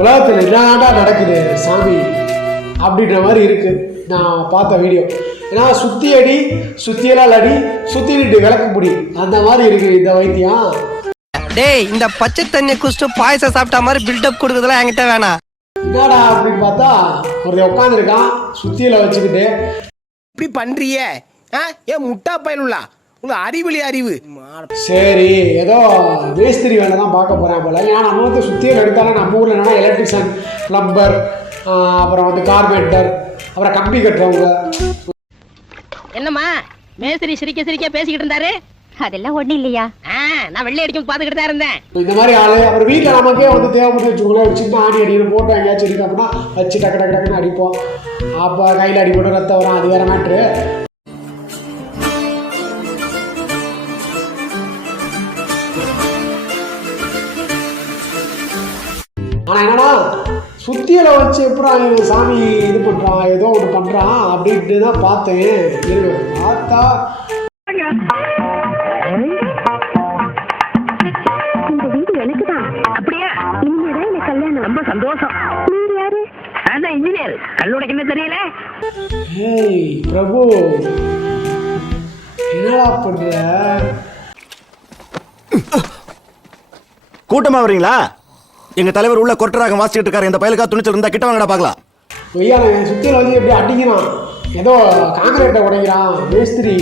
உலகத்தில் என்னடா நடக்குது சாமி அப்படின்ற மாதிரி இருக்கு நான் பார்த்த வீடியோ. ஏன்னா சுத்தி அடி சுத்தியெல்லாம் அடி சுத்திட்டு விளக்கு முடி அந்த மாதிரி இருக்கு இந்த வைத்தியம். டேய் இந்த பச்சை தண்ணி குடிச்சிட்டு பாயசம் சாப்பிட்ட மாதிரி பில்டப் கொடுக்குறதுலாம் என்கிட்ட வேணாம். என்னடா அப்படின்னு பார்த்தா ஒருத்தன் உட்காந்துருக்கான் சுத்தியில வச்சுக்கிட்டு. இப்படி பண்றிய ஏன் முட்டா பயனுள்ளா உங்க அறிவுலி அறிவு. சரி ஏதோ மேஸ்திரி வேலை தான் பார்க்க போறேன் போல. ஏன்னா நம்ம வந்து சுத்தியில் எடுத்தாலும் நம்ம ஊரில் என்னன்னா எலக்ட்ரிஷியன், பிளம்பர், அப்புறம் வந்து கார்பெண்டர், அப்புறம் கம்பி கட்டுறவங்க. என்னம்மா மேஸ்திரி சிரிக்க சிரிக்க பேசிக்கிட்டு இருந்தாரு? அதெல்லாம் ஒண்ணு இல்லையா. நான் வெள்ளை அடிக்கும் பாத்துக்கிட்டு தான் இருந்தேன். இந்த மாதிரி ஆளு அப்புறம் வீட்டில் நமக்கே வந்து தேவைப்பட்டு வச்சுக்கோங்களேன், ஒரு சின்ன ஆணி அடிக்கணும் போட்டோ எங்கேயாச்சும் இருக்கு அப்படின்னா வச்சு டக்கு டக்கு டக்குன்னு அடிப்போம். அப்போ கையில் அடிப்போம், ரத்தம் வரும், அது வேற மேட்ரு. ஆனால் என்னன்னா சுத்தியில வச்சு எப்படி சாமி இது பண்றான், ஏதோ ஒன்று பண்றான் அப்படின்ட்டு தான் பார்த்தேன். இருக்கு பார்த்தா இந்த வீடு எனக்கு தான். அப்படியே இனிமேதான் எனக்கு கல்யாணம். ரொம்ப சந்தோஷம். நீங்க யாரு? நான் தான் இன்ஜினியர். கல்லூடைக்கு என்ன தெரியல? ஏய் பிரபு என்னடா பண்ற? கூட்டமா வரீங்களா? எங்க தலைவர் உள்ள கொட்டராக வாசிச்சுட்டு இருக்காரு. இந்த பயலுக்கா துணிச்சல் இருந்தா கிட்ட வாங்கடா பார்க்கலாம். வெய்யால சுத்தியில வச்சு எப்படி அடிக்கிறான், ஏதோ காங்கிரீட்டை உடைக்கிறான். மேஸ்திரி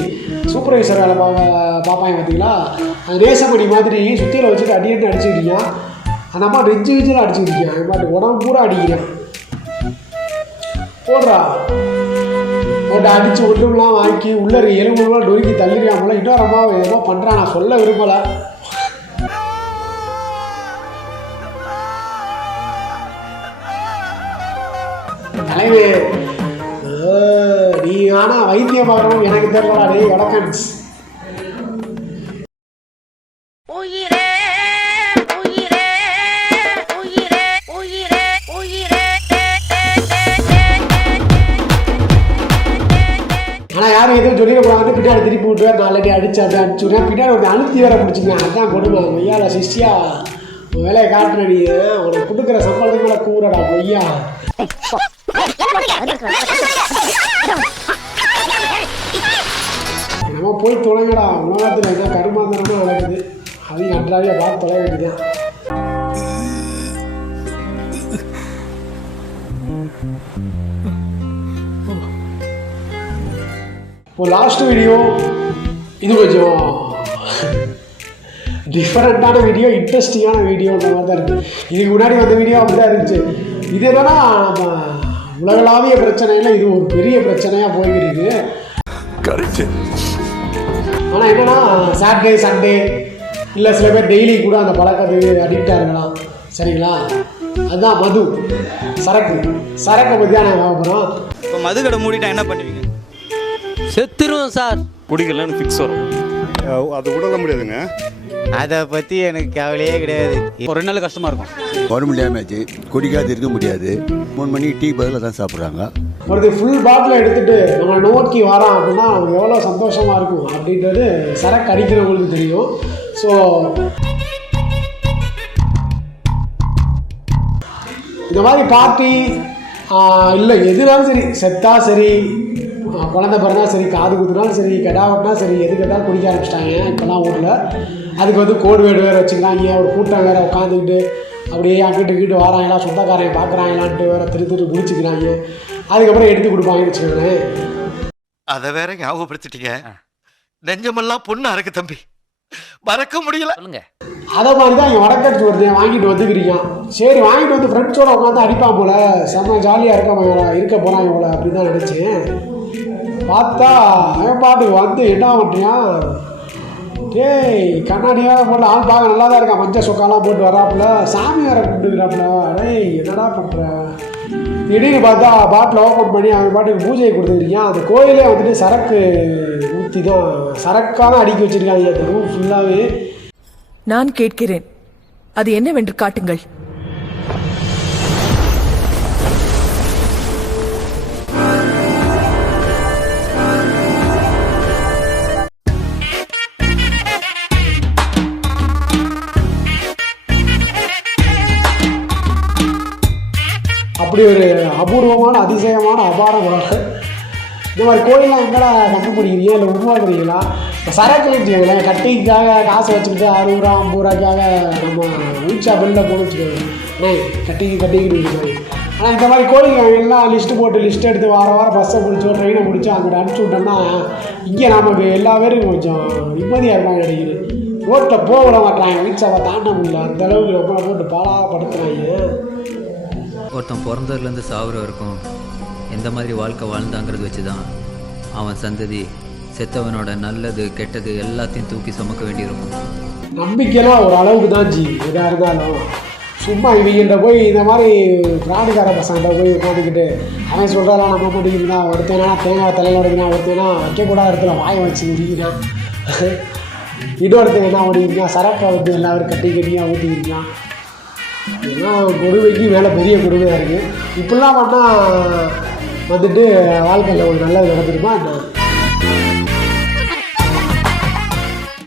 சூப்பர்வைசர் வேலை பார்ப்பாங்க பார்த்தீங்களா, அது நேசமணி மாதிரி சுத்தியில வச்சுட்டு அடிக்கிட்டு அடிச்சுக்கிட்டீங்க. அந்த அம்மா நெஞ்சு வச்சுலாம் அடிச்சுக்கிட்டீங்க. அது மாதிரி உடம்பு பூரா அடிக்கிறேன். போடுறா போட்டு அடிச்சு ஒன்றுலாம் வாங்கி உள்ள எலும்புலாம் நொறுக்கி தள்ளிடுறாமல. இன்னொரு அம்மாவை ஏதோ பண்ணுறான், நான் சொல்ல விரும்பலை. தலைவே நீ ஆனா வைத்தியம் பார்க்கணும் எனக்கு தெரியலடா. டே வடக்கன்ஸ் உயிரே உயிரே உயிரே உயிரே உயிரே. ஆனா யாரும் எதுவும் சொல்லிடக்கூடாது. பின்னாடி திருப்பி விட்டுவார், நாளைக்கு அடிச்சு அதை அடிச்சுடுறேன். பின்னாடி ஒரு அழுத்தி வேற பிடிச்சிங்க. அதான் கொடுமை. ஐயால சிஷ்யா வேலையை காட்டுற நீ உனக்கு கொடுக்குற சம்பளத்துக்கு மேலே கூறடா பொய்யா. நம்ம போய் தொலைங்கடா. உலகத்தில் என்ன கருமாந்தரமா நடக்குது, அதையும் அன்றாடியா பார்த்து தொலை வேண்டியதான். இப்போ லாஸ்ட் வீடியோ இது கொஞ்சம் டிஃப்ரெண்ட்டான வீடியோ, இன்ட்ரெஸ்டிங்கான வீடியோன்ற மாதிரி தான் இருக்குது. இதுக்கு முன்னாடி வந்த வீடியோ அப்படி தான் இருந்துச்சு. இது என்னன்னா நம்ம உலகளாவிய பிரச்சனையில் இது ஒரு பெரிய பிரச்சனையாக போய்கிட்டு. ஆனால் என்னன்னா சாட்டர்டே சண்டே இல்லை சில பேர் டெய்லி கூட அந்த பழக்கத்துக்கு அடிக்டாக இருக்கலாம். சரிங்களா? அதுதான் மது, சரக்கை பற்றி தான் நான் போகிறோம். இப்போ மது கடை மூடிட்டா என்ன பண்ணுவீங்க? செத்துருவோம் சார். குடிக்கலன்னு ஃபிக்ஸ் வரும். அது விட முடியாதுங்க. அதை பற்றி எனக்கு கவலையே கிடையாது. ஒரு 2 நாள் கஷ்டமாக இருக்கும். வர முடியாமச்சு குடிக்காது இருக்க முடியாது. 3 மணிக்கு டீ பதில் தான் சாப்பிட்றாங்க. ஒரு ஃபுல் பாட்டில் எடுத்துகிட்டு நம்ம நோக்கி வரோம் அப்படின்னா நமக்கு எவ்வளோ சந்தோஷமாக இருக்கும் அப்படின்றது சரக்கு அடிக்கிறவங்களுக்கு தெரியும். ஸோ இந்த மாதிரி பார்ட்டி இல்லை எதுனாலும் சரி, செத்தா சரி, குழந்தை பிறந்தா சரி, காது குத்துனாலும் சரி, கெடா வெட்டினா சரி, எது கேட்டாலும் குடிக்க ஆரம்பிச்சிட்டாங்க இப்போலாம் ஊரில். அதுக்கு வந்து கோடு வேடு வேறு வச்சுக்கிறாங்க. ஒரு கூட்டம் வேறு உட்காந்துக்கிட்டு அப்படியே அங்கிட்டு கிட்டு வராங்களா, சொந்தக்காரங்க பார்க்குறாங்களான்ட்டு வேறு திரு குடிச்சிக்கிறாங்க. அதுக்கப்புறம் எடுத்து கொடுப்பாங்கன்னு வச்சுக்கோங்களேன். அதை வேற ஞாபகப்படுத்திட்டீங்க. நெஞ்சமெல்லாம் பொண்ணா இருக்கு தம்பி, மறக்க முடியல. அதை மாதிரி தான் இங்கே வடக்கடிச்சு வருது. வாங்கிட்டு வந்துக்கிறீங்க. சரி வாங்கிட்டு வந்து ஃப்ரெண்ட்ஸோடு உட்காந்து அடிப்பான் போல், செம்ம ஜாலியாக இருக்க போகிறான் இவளை அப்படின்னு தான் நினச்சேன். பார்த்தா அவன் பாட்டுக்கு வந்து என்ன பண்ணுறியான், டேய் கண்ணாடியாக போட்டு ஆள் பார்க்க நல்லா தான் இருக்கான். மஞ்சள் சொக்காலாம் போட்டு வராப்புல, சாமி வேற கும்பிட்டுக்கிறாப்புல. டேய் என்னடா பண்ணுற? திடீர்னு பார்த்தா பாட்டில் ஓப்பன் பண்ணி அவன் பாட்டுக்கு பூஜையை கொடுத்துருக்கான். அந்த கோயிலே வந்துட்டு சரக்கு ஊற்றி தான் சரக்காக அடுக்கி வச்சுருக்காங்க அந்த ரூம் ஃபுல்லாகவே. நான் கேட்கிறேன், அது என்னவென்று காட்டுங்கள். அப்படி ஒரு அபூர்வமான அதிசயமான அபார உலகம். இந்த மாதிரி கோயிலெலாம் எங்கடா கண்டுபிடிக்கிறீங்க இல்லை உருவாக்குறீங்களா? இப்போ சரக்கு வச்சுக்கோங்களேன், கட்டிக்காக காசை வச்சுக்கிட்டு 60 ரூபா 50 ரூபாய்க்காக நம்ம வீச்சா வெளில போகணும் வச்சுக்கோங்க, கட்டிக்கிட்டு இருக்காங்க. ஆனால் இந்த மாதிரி கோயில்கள் எல்லாம் லிஸ்ட் எடுத்து வாரம் பஸ்ஸை பிடிச்சோ ட்ரெயினை பிடிச்சோ அங்கிட்ட அனுப்பிச்சி விட்டோம்னா இங்கே நமக்கு எல்லா பேரும் கொஞ்சம் நிம்மதியாக இருப்பாங்க நினைக்கிறேன். ரோட்டில் போக விட மாட்டாங்க, வீச்சாவை தாண்ட முடியல, அந்த அளவுக்கு நம்மளை போட்டு பாடாப்படுத்துறாங்க. ஒருத்தன் பிறந்ததுலேருந்து சாகுற வரைக்கும் எந்த மாதிரி வாழ்க்கை வாழ்ந்தாங்கிறது வச்சு தான் அவன் சந்ததி செத்தவனோட நல்லது கெட்டது எல்லாத்தையும் தூக்கி சுமக்க வேண்டியிருக்கும். நம்பிக்கைலாம் ஒரு அளவுக்கு தான் ஜி, எதாக இருந்தாலும் சும்மா இவங்கள்ட்ட போய் இந்த மாதிரி பிராணிக்கார பசங்கிட்ட போய் உட்காந்துக்கிட்டு அவன் சொல்கிறதெல்லாம் நம்ம பண்ணிக்கிட்டுனா, ஒருத்தனா தேங்காய் தலையில் உடைக்கிறான், ஒருத்தனா வைக்கக்கூடாத இடத்துல வாயை வச்சு விரிக்கிறான், இன்னொருத்தன் என்ன ஓடிக்கிறான், சரக்கை வந்து எல்லாரும் கட்டியாக ஊற்றிக்கிட்டான். இதெல்லாம் கொடுமைக்கு மேலே பெரிய கொடுமையாக இருக்குது. இப்படிலாம் பண்ணால் வந்துட்டு வாழ்க்கையில் ஒரு நல்லது நடந்துருமா என்ன?